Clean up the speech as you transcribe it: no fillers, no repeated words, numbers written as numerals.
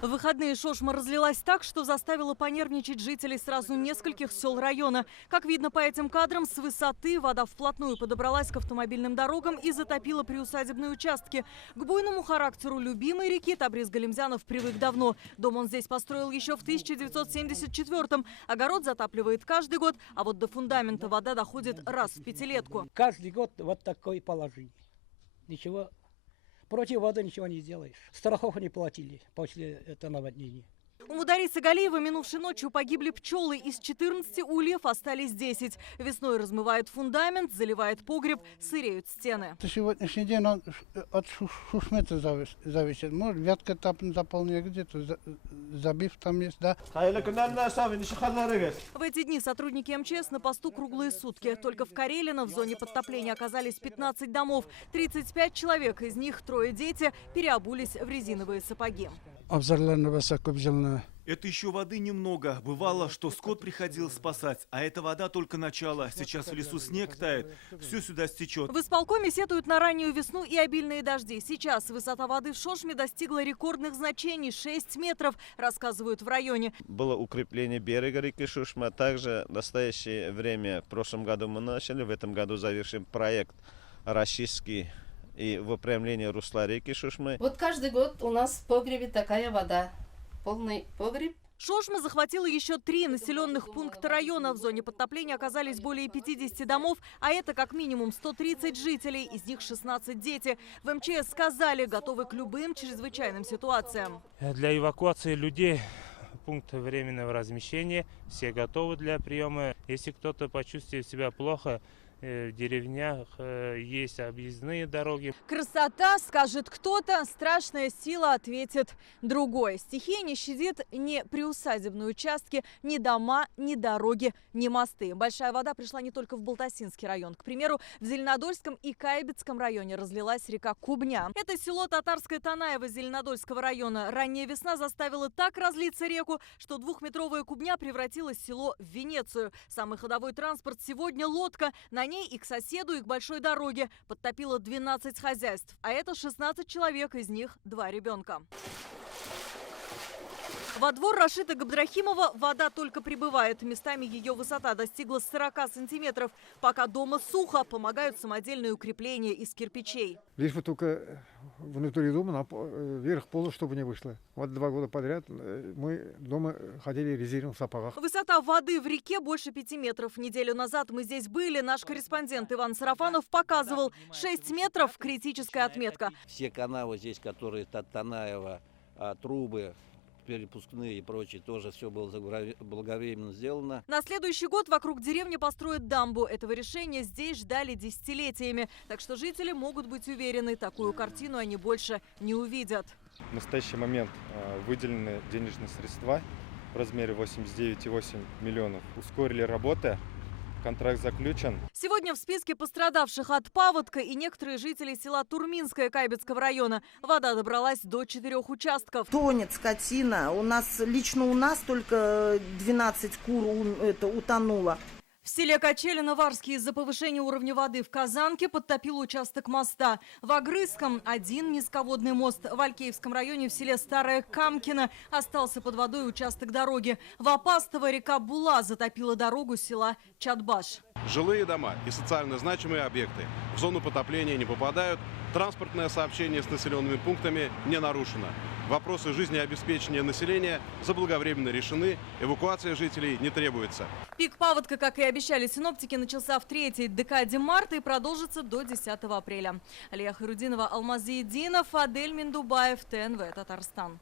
В выходные шошма разлилась так, что заставила понервничать жителей сразу нескольких сел района. Как видно по этим кадрам, с высоты вода вплотную подобралась к автомобильным дорогам и затопила приусадебные участки. К буйному характеру любимой реки Табриз Галимзянов привык давно. Дом он здесь построил еще в 1974-м. Огород затапливает каждый год, а вот до фундамента вода доходит раз в пятилетку. Каждый год вот такое положение. Ничего. Против воды ничего не сделаешь. Страховку не платили после этого наводнения. У Мударисы Галиева минувшей ночью погибли пчелы. Из 14 ульев остались 10. Весной размывает фундамент, заливает погреб, сыреют стены. Сегодняшний день он от шушмета зависит. Может, вятка там заполнена где-то, забив там есть, да. В эти дни сотрудники МЧС на посту круглые сутки. Только в Карелино в зоне подтопления оказались 15 домов. 35 человек, из них 3 дети, переобулись в резиновые сапоги. Это еще воды немного. Бывало, что скот приходил спасать. А эта вода только начало. Сейчас в лесу снег тает. Все сюда стечет. В исполкоме сетуют на раннюю весну и обильные дожди. Сейчас высота воды в Шошме достигла рекордных значений – 6 метров, рассказывают в районе. Было укрепление берега реки Шушма. Также в настоящее время, в прошлом году мы начали, в этом году завершим проект расчистки и выпрямление русла реки Шушмы. Вот каждый год у нас в погребе такая вода. Полный погреб. Шошма захватила еще 3 населенных пункта района. В зоне подтопления оказались более 50 домов, а это как минимум 130 жителей, из них 16 дети. В МЧС сказали, готовы к любым чрезвычайным ситуациям. Для эвакуации людей пункт временного размещения, все готовы для приема. Если кто-то почувствует себя плохо, в деревнях есть объездные дороги. Красота, скажет кто-то, страшная сила, ответит другой. Стихия не щадит ни приусадебные участки, ни дома, ни дороги, ни мосты. Большая вода пришла не только в Балтасинский район. К примеру, в Зеленодольском и Каибецком районе разлилась река Кубня. Это село Татарское Танаево Зеленодольского района. Ранняя весна заставила так разлиться реку, что 2-метровая Кубня превратилась в село в Венецию. Самый ходовой транспорт сегодня лодка. На ней и к соседу, и к большой дороге. Подтопило 12 хозяйств. А это 16 человек, из них 2 ребенка. Во двор Рашида Габдрахимова вода только прибывает. Местами ее высота достигла 40 сантиметров. Пока дома сухо, помогают самодельные укрепления из кирпичей. Лишь бы только внутри дома вверх пола, чтобы не вышло. Вот 2 года подряд мы дома ходили в резиновых сапогах. Высота воды в реке больше 5 метров. Неделю назад мы здесь были. Наш корреспондент Иван Сарафанов показывал: 6 метров – критическая отметка. Все канавы здесь, которые Танаева, трубы, перепускные и прочее, тоже все было благовременно сделано. На следующий год вокруг деревни построят дамбу. Этого решения здесь ждали десятилетиями. Так что жители могут быть уверены, такую картину они больше не увидят. В настоящий момент выделены денежные средства в размере 89,8 миллионов. Ускорили работы. Контракт заключен. Сегодня в списке пострадавших от паводка и некоторые жители села Турминское Каибецкого района. Вода добралась до 4 участков. Тонет скотина. Лично у нас только 12 кур утонуло. В селе Качелино-Варский из-за повышения уровня воды в Казанке подтопил участок моста. В Агрызском – 1 низководный мост. В Алькеевском районе в селе Старое Камкино остался под водой участок дороги. В Апастово река Була затопила дорогу села Чатбаш. Жилые дома и социально значимые объекты в зону потопления не попадают. Транспортное сообщение с населенными пунктами не нарушено. Вопросы жизнеобеспечения населения заблаговременно решены, эвакуация жителей не требуется. Пик паводка, как и обещали синоптики, начался в 3-й декаде марта и продолжится до 10 апреля. Алия Хайрудинова, Алмаз Зиединов, Адель Миндубаев, ТНВ, Татарстан.